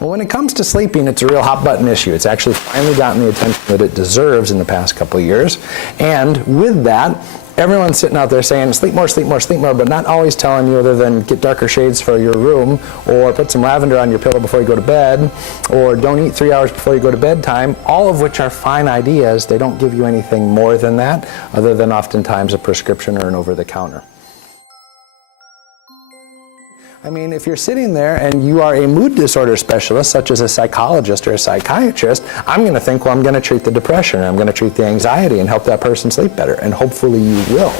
Well, when it comes to sleeping, it's a real hot button issue. It's actually finally gotten the attention that it deserves in the past couple of years. And with that, everyone's sitting out there saying, sleep more, sleep more, sleep more, but not always telling you other than get darker shades for your room, or put some lavender on your pillow before you go to bed, or don't eat 3 hours before you go to bedtime, all of which are fine ideas. They don't give you anything more than that, other than oftentimes a prescription or an over-the-counter. I mean, if you're sitting there and you are a mood disorder specialist, such as a psychologist or a psychiatrist, I'm going to think, well, I'm going to treat the depression, I'm going to treat the anxiety and help that person sleep better, and hopefully you will.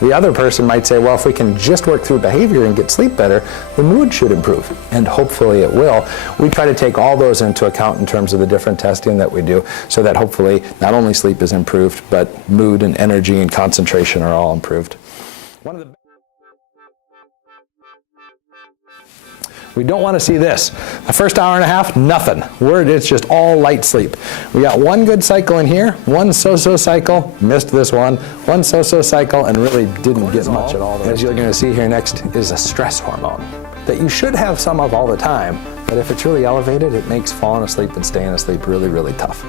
The other person might say, well, if we can just work through behavior and get sleep better, the mood should improve, and hopefully it will. We try to take all those into account in terms of the different testing that we do, so that hopefully not only sleep is improved, but mood and energy and concentration are all improved. We don't want to see this. The first hour and a half, nothing. It's just all light sleep. We got one good cycle in here, one so-so cycle, missed this one so-so cycle, and really didn't get much at all. As you're going to see here next is a stress hormone that you should have some of all the time, but if it's really elevated, it makes falling asleep and staying asleep really, really tough.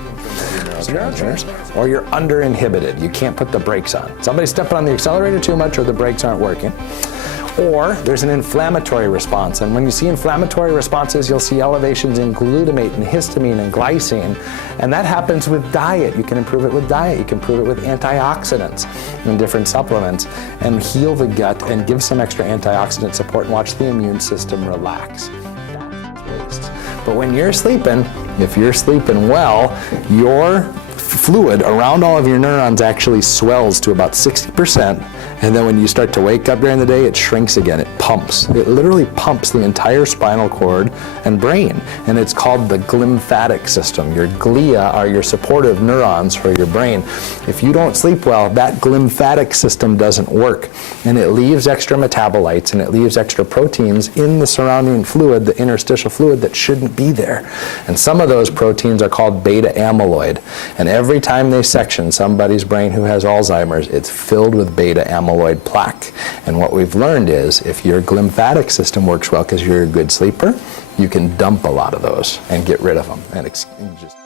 Or you're under-inhibited. You can't put the brakes on. Somebody's stepping on the accelerator too much, or the brakes aren't working. Or there's an inflammatory response, and when you see inflammatory responses, you'll see elevations in glutamate and histamine and glycine, and that happens with diet. You can improve it with diet. You can improve it with antioxidants and different supplements, and heal the gut and give some extra antioxidant support and watch the immune system relax. But when you're sleeping, if you're sleeping well, your fluid around all of your neurons actually swells to about 60%, and then when you start to wake up during the day, it shrinks again. It pumps. It literally pumps the entire spinal cord and brain, and it's called the glymphatic system. Your glia are your supportive neurons for your brain. If you don't sleep well, that glymphatic system doesn't work, and it leaves extra metabolites and it leaves extra proteins in the surrounding fluid, the interstitial fluid, that shouldn't be there. And some of those proteins are called beta amyloid, and every time they section somebody's brain who has Alzheimer's, it's filled with beta amyloid plaque. And what we've learned is if your glymphatic system works well because you're a good sleeper, you can dump a lot of those and get rid of them. And just